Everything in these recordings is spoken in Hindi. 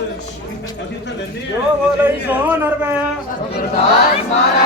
ਅਸੀਂ ਤਾਂ ਲੈਣੇ ਸਰਦਾਰ ਮਾਰਾ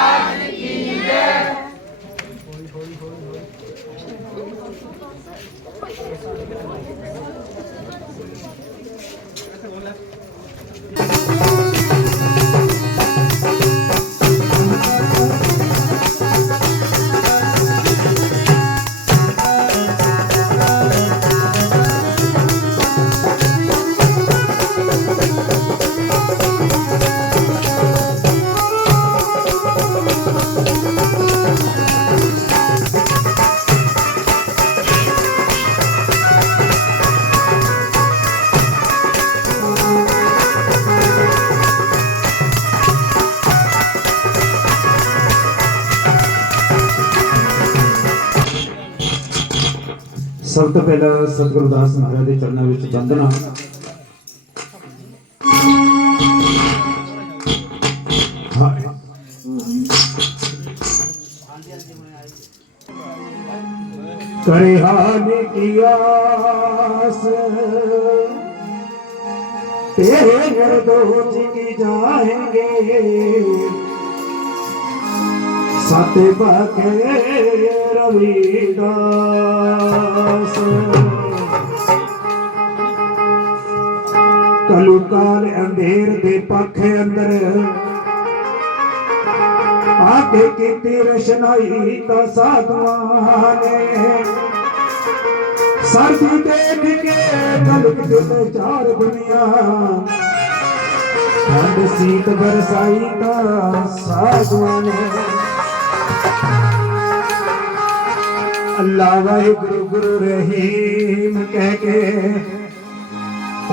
ਸਭ ਤੋਂ ਪਹਿਲਾਂ ਸਤਿਗੁਰੂ ਦਾਸ ਮਹਾਰਾਜ ਦੇ ਚਰਨਾਂ ਵਿੱਚ ਵੰਦਨਾ ਹਾਂ। करे हाल की आस तेरे गर्दोज की जाएंगे साते बाके रविदास ਕਲੂ ਕਾਲ ਅੰਧੇਰ ਦੇ ਪੱਖ ਅੰਦਰ ਆਕੇ ਕੀਤੀ ਰਸ਼ਨਾਈ ਤਾਂ ਸਾਧਵਾਂ ਨੇ ਸਰਦੀ ਦੇਖ ਕੇ ਕਲਕ ਦਿਲ ਚਾਰ ਦੁਨੀਆ ਠੰਡ ਸੀਤ ਬਰਸਾਈ ਤਾਂ ਸਾਧਵਾਂ ਨੇ ਅੱਲਾ ਵਾਹਿਗੁਰੂ ਗੁਰੂ ਰਹੀਮ ਕਹਿ ਕੇ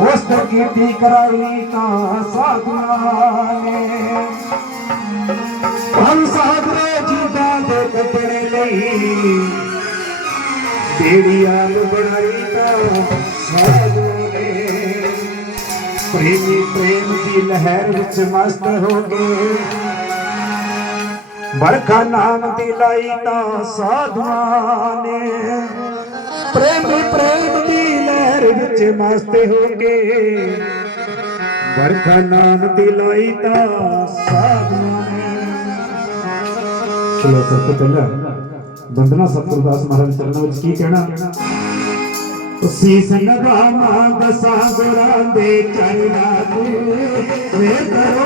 ਉਸ ਤੋਂ ਕੀਤੀ ਕਰਾਈ ਤਾਂ ਸਾਧਨਾ ਨੇ ਹਮ ਸਾਧਰੇ ਜੀਦਾਂ ਦੇ ਕੱਟਣੇ ਲਈ ਦੇੜੀਆਂ ਨੂੰ ਬਣਾਈ ਤਾਂ ਸਾਧਨਾ ਨੇ ਪ੍ਰੇਮੀ ਪ੍ਰੇਮ ਦੀ ਲਹਿਰ ਵਿੱਚ ਮਸਤ ਹੋ ਗਏ। ਬਰਖਾ ਨਾਮ ਦੀ ਲਾਈ ਤਾਂ ਸਾਧੂਆਂ ਨੇ। ਪ੍ਰੇਮੀ ਪ੍ਰੇਮ ਦੀ ਲਹਿਰ ਵਿੱਚ ਮਸਤ ਹੋ ਕੇ ਬਰਖਾ ਨਾਮ ਦੀ ਲਾਈ ਤਾਂ ਸਾਧੂਆਂ ਨੇ। ਚਲੋ ਸਭ ਤੋਂ ਪਹਿਲਾਂ ਬੰਦਨਾ ਸਤਿਗੁਰਦਾਸ ਮਹਾਰਾਜ ਚਰਨਾਂ ਵਿੱਚ ਕੀ ਕਹਿਣਾ? ਸੀਸ ਨਵਾਵਾਂ ਦਸਾਂ ਦਸਾਂ ਗੁਰਾਂ ਦੇ ਚਰਨਾਂ ਤੇ ਵੇ ਕਰੋ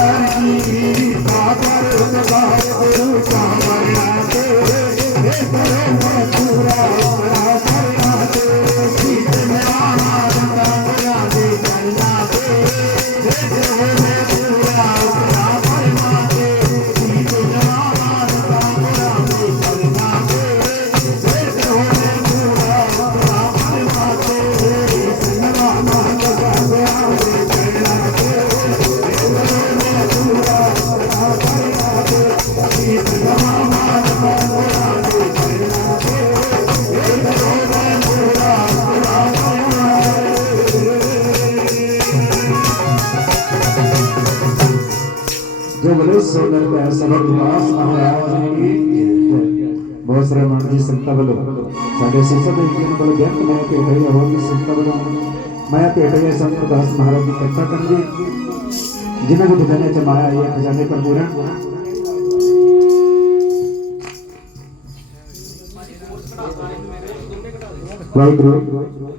Thank you. ਬਹੁਤ ਸਾਰੇ ਮਨ ਦੀ ਸੰਤਾਂ ਵੱਲੋਂ ਸਾਡੇ ਸਿਰਸਤ ਦੇ ਜੀਵਨ ਵੱਲੋਂ ਬੇਅੰਤ ਮੈਂ ਭੇਟ ਹੋਈ ਹੋਰ ਵੀ ਸੰਤਾਂ ਵੱਲੋਂ ਮੈਂ ਭੇਟ ਹੋਈ ਸੰਤ ਦਾਸ ਮਹਾਰਾਜ ਦੀ ਕਿਰਪਾ ਕਰਨਗੇ ਜਿਨ੍ਹਾਂ ਦੇ ਖਜ਼ਾਨੇ ਚ ਮਾਇਆ ਇਹ ਖਜ਼ਾਨੇ ਪਰ ਪੂਰਨ ਵਾਹਿਗੁਰੂ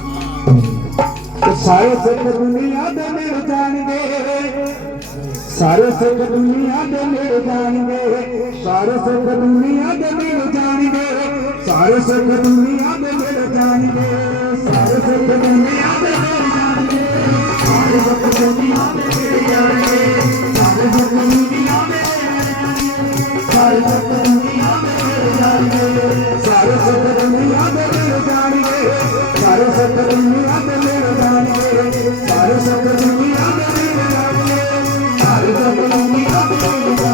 ਸਾਰੇ ਸਿੱਖ ਦੁਨੀਆ ਦੇ ਮਿਲ ਜਾਣਗੇ ਸਾਰੇ ਸਿੱਖ ਦੁਨੀਆ ਦੇ ਮਿਲ ਜਾਣਗੇ ਸਾਰੇ ਸਿੱਖ ਦੁਨੀਆ ਦੇ ਮਿਲ ਜਾਣਗੇ ਸਾਰੇ ਸਿੱਖ ਦੁਨੀਆ ਦੇ ਮਿਲ ਜਾਣਗੇ ਸਾਰੇ ਸਿੱਖ ਦੁਨੀਆ ਦੇ ਮਿਲ ਜਾਣਗੇ ਸਾਰੇ ਸਿੱਖ ਦੁਨੀਆ ਦੇ ਮਿਲ ਜਾਣਗੇ ਸਾਰੇ ਸਿੱਖ ਦੁਨੀਆ ਦੇ ਸਾਰੇ ਸਿੱਖ ਦੁਨੀਆ ਦੇ ਮਿਲ ਜਾਣਗੇ ਸਾਰੇ ਸਿੱਖ ਦੁਨੀਆ ਦੇ ਮਿਲ ਜਾਣਗੇ ਸਾਰੇ ਸਿੱਖ ਦੁਨੀਆ ਦੇ Thank you.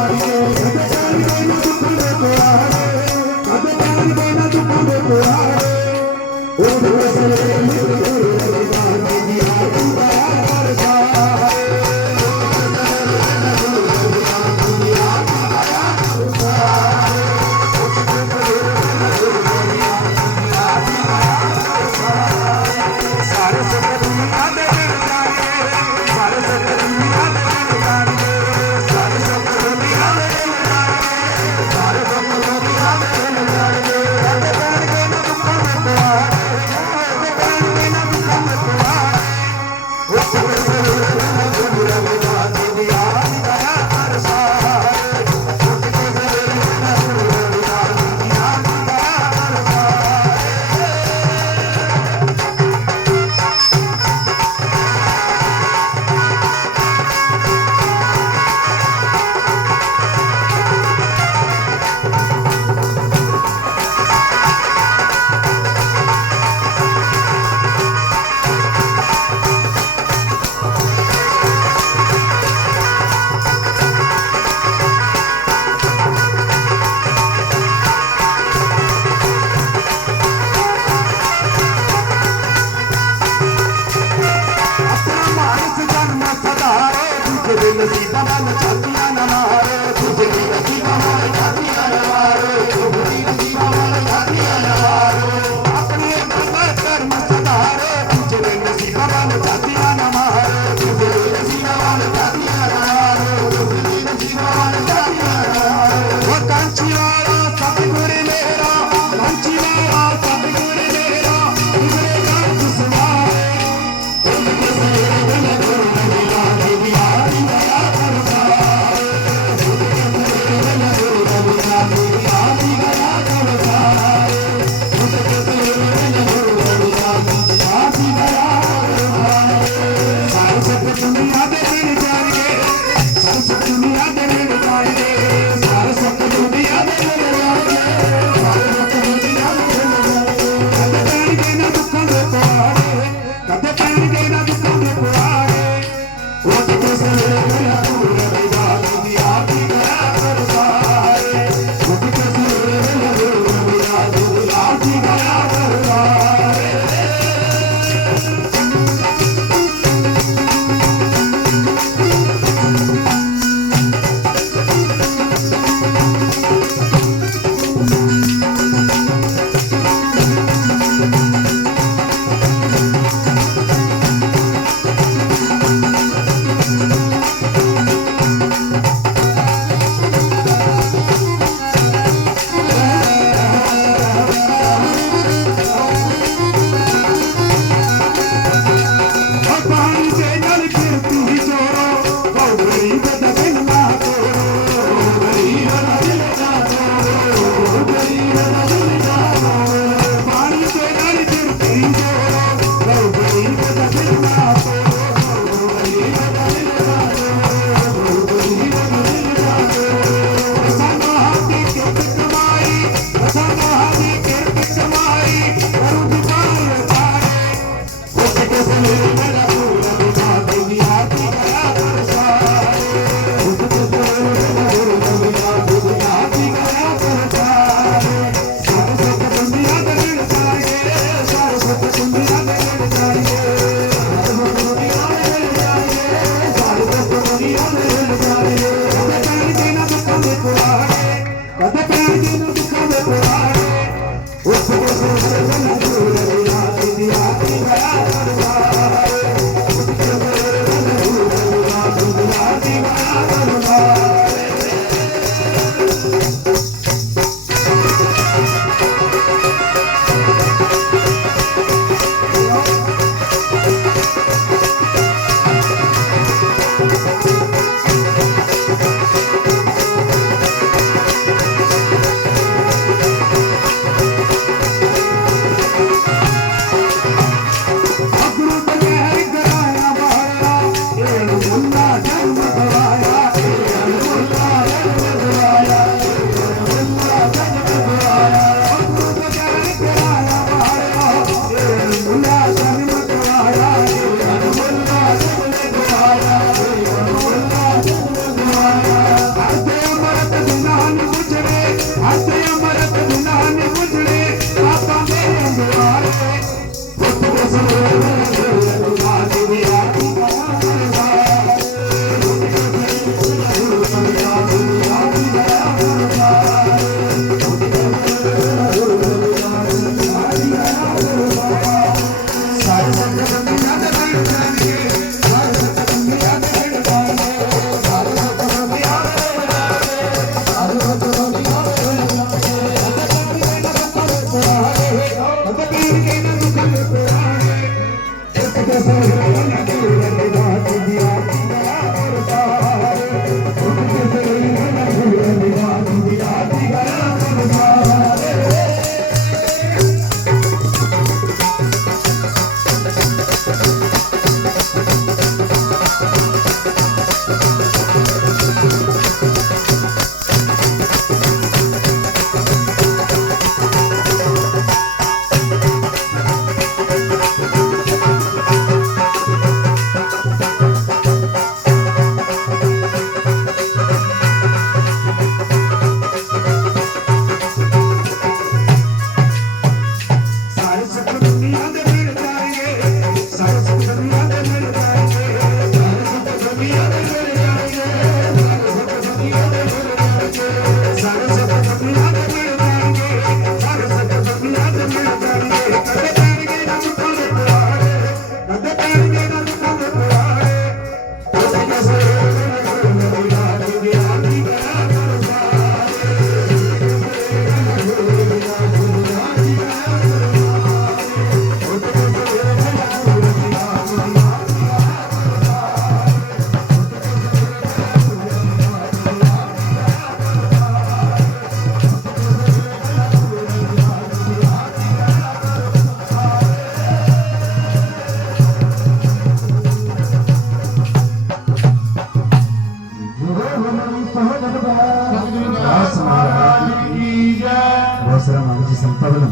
आसरा महाराज जी संपादन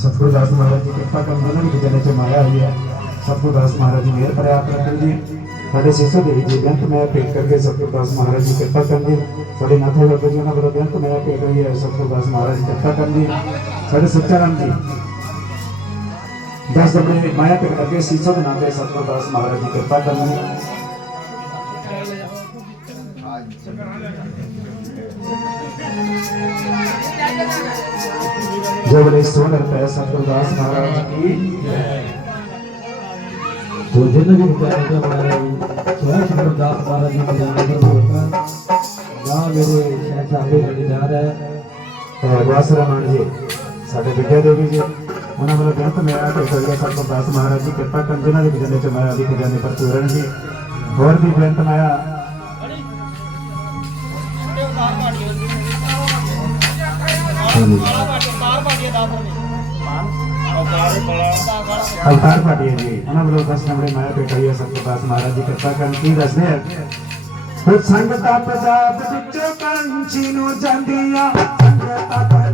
सतगुरुदास महाराज जी कृपा का मिलन की जने माया हुई है सतगुरुदास महाराज जी मेहर पर आप रखन जी साढ़े शिशु देवी जी बेंत में भेंट करके सतगुरुदास महाराज जी कृपा कर दी साढ़े नाथा बाबा जी उन्होंने बेंत में भेंट हुई है सतगुरुदास महाराज जी कृपा कर दी साढ़े सच्चाराम जी दस अपने माया पे करके शिशु के नाते सतगुरुदास महाराज जी कृपा कर दी ਤੇ ਸਤਗੁਰੂ ਦਾਸ ਮਹਾਰਾਜ ਜੀ ਕਿਰਪਾ ਕਰਨ ਜੀ जो बड़े सोनर पे सतगुरदास महाराज की तो जिन भी विचारों के महाराज स्वयं सुखदास महाराज जी के जाने पर होकर जहाँ मेरे शहशाह पे लगे जा रहा है ਵਾਸਰਾਮਣ ਜੀ ਸਾਡੇ ਵਿਦਿਆ ਦੇਵੀ ਜੀ ਉਹਨਾਂ ਵੱਲੋਂ ਬੇਨਤ ਮੇਰਾ ਤੇ ਸੋਇਆ ਸਤਗੁਰਦਾਸ ਮਹਾਰਾਜ ਜੀ ਕਿਰਪਾ ਕਰਨ ਜਿਨ੍ਹਾਂ ਦੇ ਖਜ਼ਾਨੇ ਚ ਮਾਇਆ ਦੀ ਖਜ਼ਾਨੇ ਪਰ ਪੂਰਨ ਜੀ ਹੋਰ ਵੀ ਬੇਨਤ ਮਾਇਆ ਅਵਤਾਰ ਪਾਟਿਆ ਜੀ, ਉਹਨਾਂ ਵੱਲੋਂ ਦਸ ਨੰਬਰੇ ਮਾਇਆ ਭੇਟਾਈ ਹੈ ਮਹਾਰਾਜ ਜੀ ਕਿਰਪਾ ਕਰਨ। ਕੀ ਦੱਸਦੇ ਆ? ਉਹ ਸੰਗਤਾਂ ਪੰਜਾਬ ਵਿੱਚੋਂ ਕੰਚੀ ਨੂੰ ਜਾਂਦੀਆਂ, ਸੰਗਤਾਂ ਪੰਜਾਬ